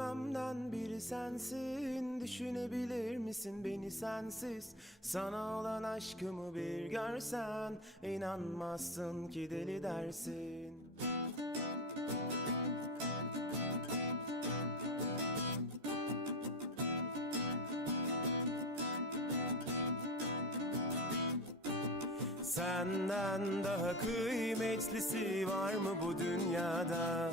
kelimemden biri sensin. Düşünebilir misin beni sensiz? Sana olan aşkımı bir görsen inanmazsın ki deli dersin. Senden daha kıymetlisi var mı bu dünyada?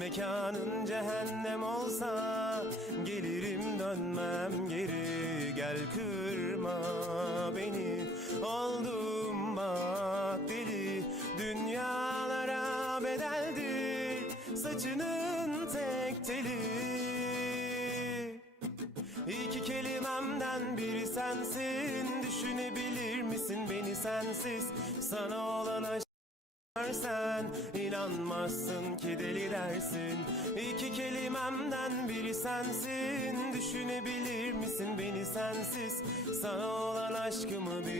Mekanın cehennem olsa Gelirim dönmem geri. Gel kırma beni Oldum bak deli. Dünyalara bedeldir Saçının tek teli. İki kelimemden biri sensin Düşünebilir misin beni sensiz? Sana olan aşk sen inanmazsın ki deli dersin. İki kelimemden biri sensin. Düşünebilir misin beni sensiz? Sana olan aşkımı bir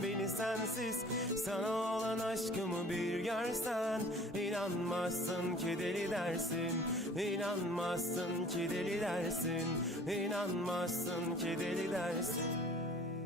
sensiz. Sana olan aşkımı bir görsen inanmazsın ki deli dersin. İnanmazsın ki deli dersin. İnanmazsın ki deli dersin